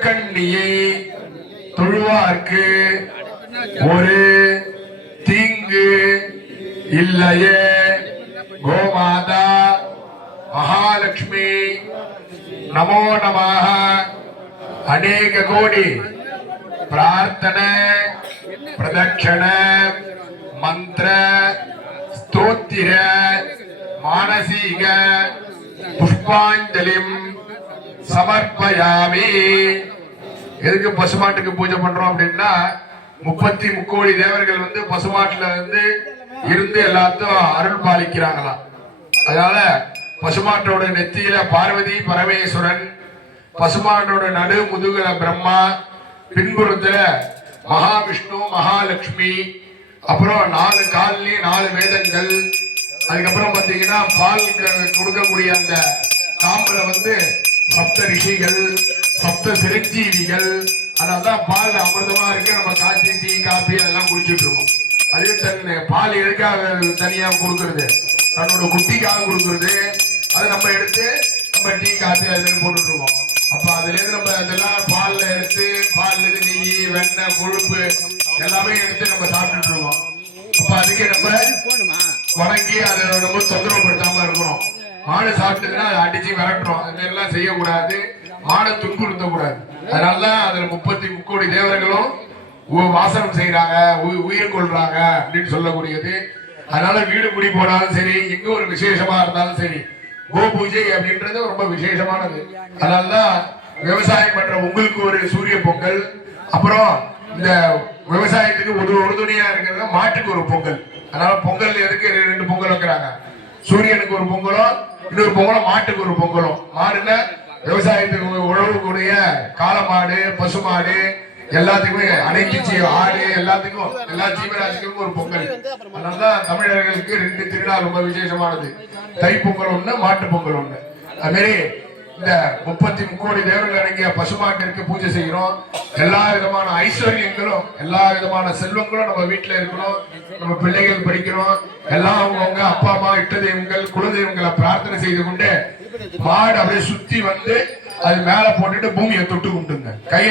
முக்கண்ணியை தொழுவார்க்கு ஒரு தீங்கு இல்லையே. கோமாதா மகாலட்சுமி நமோ நமः. அநேக கோடி பிரார்த்தனை பிரதட்சண மந்திர ஸ்தோத்திர மானசீக புஷ்பாஞ்சலிம் சமர்ப்பயாமி. எதுக்கு பசுமாட்டுக்கு பூஜை பண்றோம் அப்படின்னா 33 தேவர்கள் வந்து பசுமாட்டுல இருந்து எல்லாத்தையும் அருள் பாலிக்கிறாங்களாம். அதனால பசுமாட்டோட நெத்தியில பார்வதி பரமேஸ்வரன், பசுமாட்டோட நடு முதுகுல பிரம்மா, பின்புறத்துல மகாவிஷ்ணு மகாலட்சுமி, அப்புறம் 4 கால்லயும் 4 வேதங்கள், அதுக்கப்புறம் பாத்தீங்கன்னா பால் கொடுக்கக்கூடிய அந்த காம்புல சப்த ரிஷிகள், சப்த சிரஞ்சீவிகள். அதனாலதான் பால் அமிர்தமா இருக்கு. நம்ம காய்ச்சி டீ காபி அதெல்லாம் குடிச்சிட்டு இருக்கோம். அது பால் எதுக்காக தனியா கொடுக்கறது, தன்னோட குட்டிக்காக கொடுக்கறது. அதை நம்ம எடுத்து நம்ம டீ காபி அதுன்னு போட்டுட்டு இருக்கோம். அப்ப அதுல இருந்து நம்ம அதெல்லாம் பால்ல எடுத்து பால்ல இருந்து நெய் வெண்ணெய் கொழுப்பு எல்லாமே எடுத்து நம்ம சாப்பிட்டுட்டு இருக்கோம். அப்ப அதுக்கு நம்ம வணங்கி அதை நம்ம தொந்தரவுப்படுத்தாம இருக்கணும். மாடு சாப்பிட்டுன்னா அதை அடிச்சு விரட்டுறோம். அதெல்லாம் செய்யக்கூடாது. மாடை துன்புறுத்த கூடாது. அதனாலதான் அதுல 33 தேவர்களும் வாசனம் செய்யறாங்க, உயிர் கொள்றாங்க அப்படின்னு சொல்லக்கூடியது. அதனால வீடு குடி போனாலும் சரி, எங்க ஒரு விசேஷமா இருந்தாலும் சரி, கோ பூஜை அப்படின்றது ரொம்ப விசேஷமானது. அதனாலதான் விவசாயம் பண்ற உங்களுக்கு ஒரு சூரிய பொங்கல், அப்புறம் இந்த விவசாயத்துக்கு உறுதுணையா இருக்கிறது மாட்டுக்கு ஒரு பொங்கல். அதனால பொங்கல் எதுக்கு 2 பொங்கல் வைக்கிறாங்க. சூரியனுக்கு ஒரு பொங்கலும், இன்னொரு பொங்கலும் மாட்டுக்கு ஒரு பொங்கலும். மாடுன்னா விவசாயத்துக்கு உழவுக்கூடிய காளமாடு பசுமாடு எல்லாத்துக்குமே, அனைத்து ஆடு எல்லாத்துக்கும், எல்லா ஜீவராசிக்கும் ஒரு பொங்கல். அதனாலதான் தமிழர்களுக்கு 2 திருநாள் ரொம்ப விசேஷமானது. தைப்பொங்கல் ஒண்ணு, மாட்டு பொங்கல் ஒண்ணு. அது மாதிரி இந்த 33 தேவர்கள் அடங்கிய பசுமாட்டிற்கு பூஜை செய்கிறோம். எல்லா விதமான ஐஸ்வர்யங்களும் எல்லா விதமான செல்வங்களும் நம்ம வீட்டுல இருக்கணும். நம்ம பிள்ளைகள் படிக்கணும். எல்லாம் அவங்கவுங்க அப்பா அம்மா இஷ்ட தெய்வங்கள் குல தெய்வங்களை பிரார்த்தனை செய்து கொண்டு மாடு அப்படியே சுத்தி அது மேல போட்டுட்டு பூமியை தொட்டு கும்பிட்டுங்க. கை